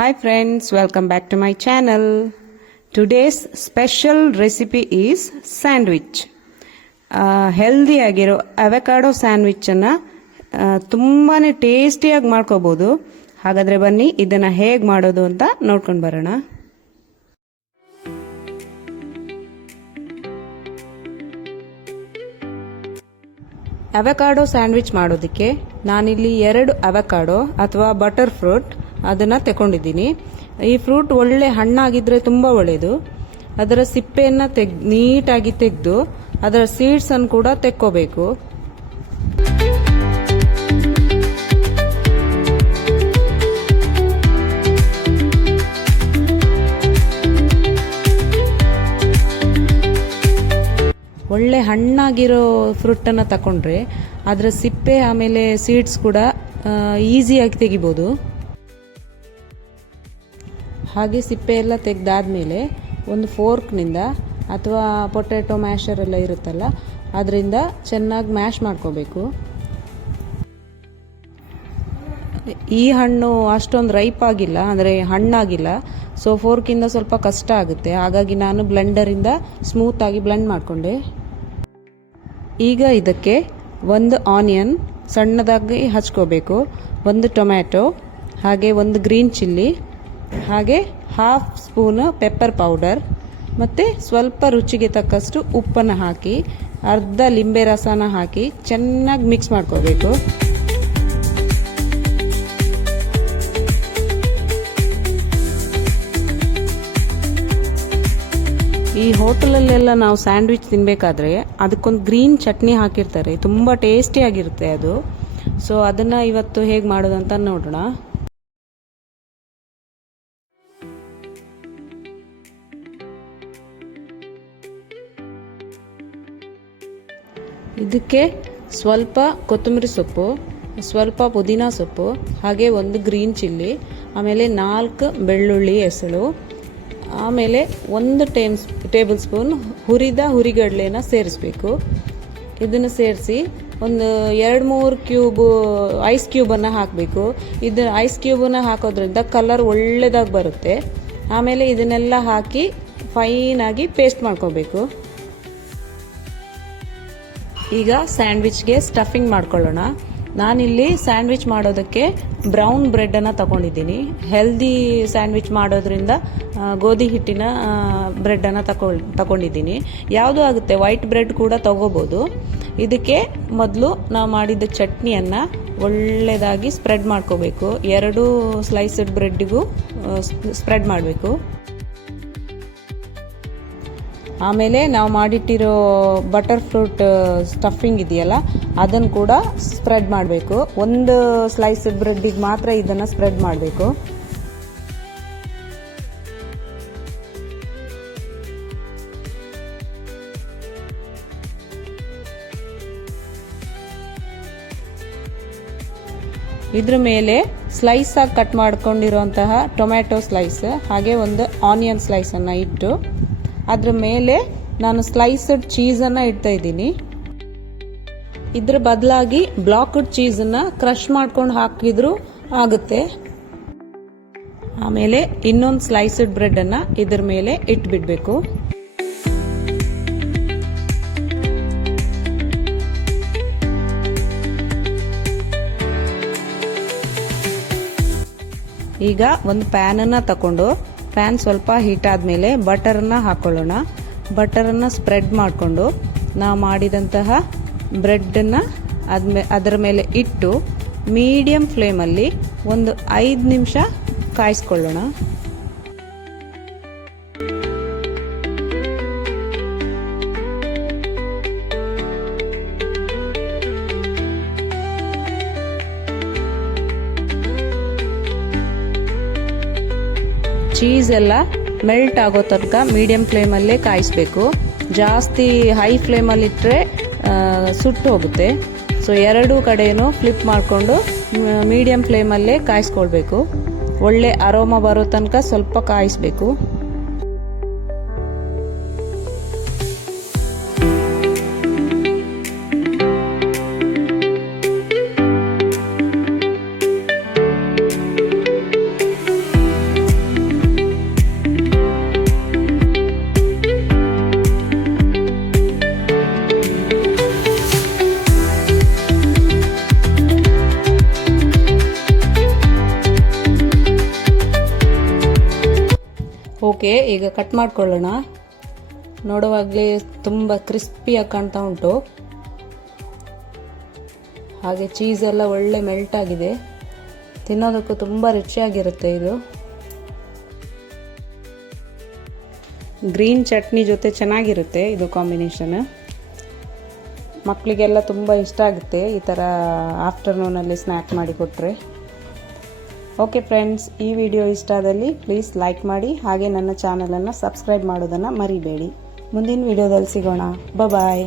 Hi friends, welcome back to my channel. Today's special recipe is sandwich. Healthy ಆಗಿರೋ avocado ಸ್ಯಾಂಡ್ವಿಚನ್ನು ತುಂಬಾನೇ ಟೇಸ್ಟಿಯಾಗಿ ಮಾಡ್ಕೋಬಹುದು. ಹಾಗಾದ್ರೆ ಬನ್ನಿ ಇದನ್ನ ಹೇಗೆ ಮಾಡೋದು ಅಂತ ನೋಡ್ಕೊಂಡು ಬರೋಣ. ಅವಕಾಡೋ ಸ್ಯಾಂಡ್ವಿಚ್ ಮಾಡೋದಕ್ಕೆ ನಾನಿಲ್ಲಿ 2 ಅವಕಾಡೋ ಅಥವಾ ಬಟರ್ ಫ್ರೂಟ್ ಅದನ್ನ ತಗೊಂಡಿದ್ದೀನಿ. ಈ ಫ್ರೂಟ್ ಒಳ್ಳೆ ಹಣ್ಣಾಗಿದ್ರೆ ತುಂಬಾ ಒಳ್ಳೆಯದು. ಅದರ ಸಿಪ್ಪೆಯನ್ನ ನೀಟಾಗಿ ತೆಗೆದು ಅದರ ಸೀಡ್ಸ್ ಅನ್ನು ಕೂಡ ತೆಕ್ಕೋಬೇಕು. ಒಳ್ಳೆ ಹಣ್ಣಾಗಿರೋ ಫ್ರೂಟನ್ನು ತಗೊಂಡ್ರೆ ಅದರ ಸಿಪ್ಪೆ ಆಮೇಲೆ ಸೀಡ್ಸ್ ಕೂಡ ಈಸಿಯಾಗಿ ತೆಗಿಬೋದು. ಹಾಗೆ ಸಿಪ್ಪೆ ಎಲ್ಲ ತೆಗೆದಾದ್ಮೇಲೆ ಒಂದು ಫೋರ್ಕ್ನಿಂದ ಅಥವಾ ಪೊಟ್ಯಾಟೊ ಮ್ಯಾಶರ್ ಎಲ್ಲ ಇರುತ್ತಲ್ಲ ಅದರಿಂದ ಚೆನ್ನಾಗಿ ಮ್ಯಾಶ್ ಮಾಡ್ಕೋಬೇಕು. ಈ ಹಣ್ಣು ಅಷ್ಟೊಂದು ರೈಪ್ ಆಗಿಲ್ಲ, ಅಂದರೆ ಹಣ್ಣಾಗಿಲ್ಲ. ಸೊ ಫೋರ್ಕಿಂದ ಸ್ವಲ್ಪ ಕಷ್ಟ ಆಗುತ್ತೆ. ಹಾಗಾಗಿ ನಾನು ಬ್ಲೆಂಡರಿಂದ ಸ್ಮೂತಾಗಿ ಬ್ಲೆಂಡ್ ಮಾಡಿಕೊಂಡೆ. ಈಗ ಇದಕ್ಕೆ 1 ಆನಿಯನ್ ಸಣ್ಣದಾಗಿ ಹಚ್ಕೋಬೇಕು, 1 ಟೊಮ್ಯಾಟೊ, ಹಾಗೆ 1 ಗ್ರೀನ್ ಚಿಲ್ಲಿ, ಹಾಗೆ 1/2 ಸ್ಪೂನ್ ಪೆಪ್ಪರ್ ಪೌಡರ್, ಮತ್ತು ಸ್ವಲ್ಪ ರುಚಿಗೆ ತಕ್ಕಷ್ಟು ಉಪ್ಪನ್ನು ಹಾಕಿ ಅರ್ಧ ಲಿಂಬೆ ರಸನ ಹಾಕಿ ಚೆನ್ನಾಗಿ ಮಿಕ್ಸ್ ಮಾಡ್ಕೋಬೇಕು. ಈ ಹೋಟೆಲಲ್ಲೆಲ್ಲ ನಾವು ಸ್ಯಾಂಡ್ವಿಚ್ ತಿನ್ನಬೇಕಾದ್ರೆ ಅದಕ್ಕೊಂದು ಗ್ರೀನ್ ಚಟ್ನಿ ಹಾಕಿರ್ತಾರೆ, ತುಂಬ ಟೇಸ್ಟಿಯಾಗಿರುತ್ತೆ ಅದು. ಸೊ ಅದನ್ನು ಇವತ್ತು ಹೇಗೆ ಮಾಡೋದು ಅಂತ ನೋಡೋಣ. ಇದಕ್ಕೆ ಸ್ವಲ್ಪ ಕೊತ್ತಂಬರಿ ಸೊಪ್ಪು, ಸ್ವಲ್ಪ ಪುದೀನ ಸೊಪ್ಪು, ಹಾಗೆ 1 ಗ್ರೀನ್ ಚಿಲ್ಲಿ, ಆಮೇಲೆ 4 ಬೆಳ್ಳುಳ್ಳಿ ಎಸಳು, ಆಮೇಲೆ 1 ಟೇಬಲ್ ಸ್ಪೂನ್ ಹುರಿದ ಹುರಿಗಡಲೆನ ಸೇರಿಸಬೇಕು. ಇದನ್ನು ಸೇರಿಸಿ ಒಂದು 2-3 ಕ್ಯೂಬ್ ಐಸ್ ಕ್ಯೂಬನ್ನು ಹಾಕಬೇಕು. ಇದು ಐಸ್ ಕ್ಯೂಬನ್ನು ಹಾಕೋದ್ರಿಂದ ಕಲರ್ ಒಳ್ಳೆದಾಗಿ ಬರುತ್ತೆ. ಆಮೇಲೆ ಇದನ್ನೆಲ್ಲ ಹಾಕಿ ಫೈನಾಗಿ ಪೇಸ್ಟ್ ಮಾಡ್ಕೋಬೇಕು. ಈಗ ಸ್ಯಾಂಡ್ವಿಚ್ಗೆ ಸ್ಟಫಿಂಗ್ ಮಾಡ್ಕೊಳ್ಳೋಣ. ನಾನಿಲ್ಲಿ ಸ್ಯಾಂಡ್ವಿಚ್ ಮಾಡೋದಕ್ಕೆ ಬ್ರೌನ್ ಬ್ರೆಡ್ಡನ್ನು ತಗೊಂಡಿದ್ದೀನಿ. ಹೆಲ್ದಿ ಸ್ಯಾಂಡ್ವಿಚ್ ಮಾಡೋದ್ರಿಂದ ಗೋಧಿ ಹಿಟ್ಟಿನ ಬ್ರೆಡ್ಡನ್ನು ತಗೊಂಡಿದ್ದೀನಿ. ಯಾವುದೂ ಆಗುತ್ತೆ, ವೈಟ್ ಬ್ರೆಡ್ ಕೂಡ ತಗೋಬೋದು. ಇದಕ್ಕೆ ಮೊದಲು ನಾವು ಮಾಡಿದ ಚಟ್ನಿಯನ್ನು ಒಳ್ಳೆಯದಾಗಿ ಸ್ಪ್ರೆಡ್ ಮಾಡ್ಕೋಬೇಕು. 2 ಸ್ಲೈಸ್ಡ್ ಬ್ರೆಡ್ಡಿಗೂ ಸ್ಪ್ರೆಡ್ ಮಾಡಬೇಕು. ಆಮೇಲೆ ನಾವು ಮಾಡಿಟ್ಟಿರೋ ಬಟರ್ ಫ್ರೂಟ್ ಸ್ಟಫಿಂಗ್ ಇದೆಯಲ್ಲ ಅದನ್ನು ಕೂಡ ಸ್ಪ್ರೆಡ್ ಮಾಡಬೇಕು. 1 ಸ್ಲೈಸ್ಡ್ ಬ್ರೆಡ್ಡಿಗೆ ಮಾತ್ರ ಇದನ್ನು ಸ್ಪ್ರೆಡ್ ಮಾಡಬೇಕು. ಇದ್ರ ಮೇಲೆ ಸ್ಲೈಸ್ ಆಗಿ ಕಟ್ ಮಾಡ್ಕೊಂಡಿರುವಂತಹ ಟೊಮ್ಯಾಟೊ ಸ್ಲೈಸ್, ಹಾಗೆ 1 ಆನಿಯನ್ ಸ್ಲೈಸನ್ನು ಇಟ್ಟು ಅದ್ರ ಮೇಲೆ ನಾನು ಸ್ಲೈಸ್ಡ್ ಚೀಸನ್ನು ಇಡ್ತಾ ಇದ್ದೀನಿ. ಇದ್ರ ಬದಲಾಗಿ ಬ್ಲಾಕ್ಡ್ ಚೀಸನ್ನು ಕ್ರಷ್ ಮಾಡ್ಕೊಂಡು ಹಾಕಿದ್ರು ಆಗುತ್ತೆ. ಆಮೇಲೆ ಇನ್ನೊಂದು ಸ್ಲೈಸ್ಡ್ ಬ್ರೆಡ್ಡನ್ನು ಇದ್ರ ಮೇಲೆ ಇಟ್ಬಿಡ್ಬೇಕು. ಈಗ ಒಂದು ಪ್ಯಾನನ್ನು ತಗೊಂಡು ಪ್ಯಾನ್ ಸ್ವಲ್ಪ ಹೀಟ್ ಆದಮೇಲೆ ಬಟರನ್ನು ಹಾಕೊಳ್ಳೋಣ. ಬಟರನ್ನು ಸ್ಪ್ರೆಡ್ ಮಾಡಿಕೊಂಡು ನಾವು ಮಾಡಿದಂತಹ ಬ್ರೆಡ್ಡನ್ನು ಅದರ ಮೇಲೆ ಇಟ್ಟು ಮೀಡಿಯಂ ಫ್ಲೇಮಲ್ಲಿ ಒಂದು 5 ನಿಮಿಷ ಕಾಯಿಸ್ಕೊಳ್ಳೋಣ. ಚೀಸ್ ಎಲ್ಲ ಮೆಲ್ಟ್ ಆಗೋ ತನಕ ಮೀಡಿಯಂ ಫ್ಲೇಮಲ್ಲೇ ಕಾಯಿಸ್ಬೇಕು. ಜಾಸ್ತಿ ಹೈ ಫ್ಲೇಮಲ್ಲಿ ಇಟ್ಟರೆ ಸುಟ್ಟು ಹೋಗುತ್ತೆ. ಸೊ 2 ಕಡೆನೂ ಫ್ಲಿಪ್ ಮಾಡಿಕೊಂಡು ಮೀಡಿಯಂ ಫ್ಲೇಮಲ್ಲೇ ಕಾಯಿಸ್ಕೊಳ್ಬೇಕು. ಒಳ್ಳೆ ಅರೋಮಾ ಬರೋ ತನಕ ಸ್ವಲ್ಪ ಕಾಯಿಸ್ಬೇಕು. ಓಕೆ, ಈಗ ಕಟ್ ಮಾಡ್ಕೊಳ್ಳೋಣ. ನೋಡುವಾಗಲೇ ತುಂಬ ಕ್ರಿಸ್ಪಿಯಾಗಿ ಕಾಣ್ತಾ ಉಂಟು. ಹಾಗೆ ಚೀಸ್ ಎಲ್ಲ ಒಳ್ಳೆ ಮೆಲ್ಟ್ ಆಗಿದೆ. ತಿನ್ನೋದಕ್ಕೂ ತುಂಬ ರುಚಿಯಾಗಿರುತ್ತೆ ಇದು. ಗ್ರೀನ್ ಚಟ್ನಿ ಜೊತೆ ಚೆನ್ನಾಗಿರುತ್ತೆ ಇದು ಕಾಂಬಿನೇಷನ್. ಮಕ್ಕಳಿಗೆಲ್ಲ ತುಂಬ ಇಷ್ಟ ಆಗುತ್ತೆ ಈ ಥರ ಆಫ್ಟರ್ನೂನಲ್ಲಿ ಸ್ನ್ಯಾಕ್ ಮಾಡಿ ಕೊಟ್ಟರೆ. ಓಕೆ ಫ್ರೆಂಡ್ಸ್, ಈ ವಿಡಿಯೋ ಇಷ್ಟ ಆದಲ್ಲಿ ಪ್ಲೀಸ್ ಲೈಕ್ ಮಾಡಿ, ಹಾಗೆ ನನ್ನ ಚಾನಲನ್ನು ಸಬ್ಸ್ಕ್ರೈಬ್ ಮಾಡೋದನ್ನು ಮರಿಬೇಡಿ. ಮುಂದಿನ ವಿಡಿಯೋದಲ್ಲಿ ಸಿಗೋಣ. ಬಾಯ್.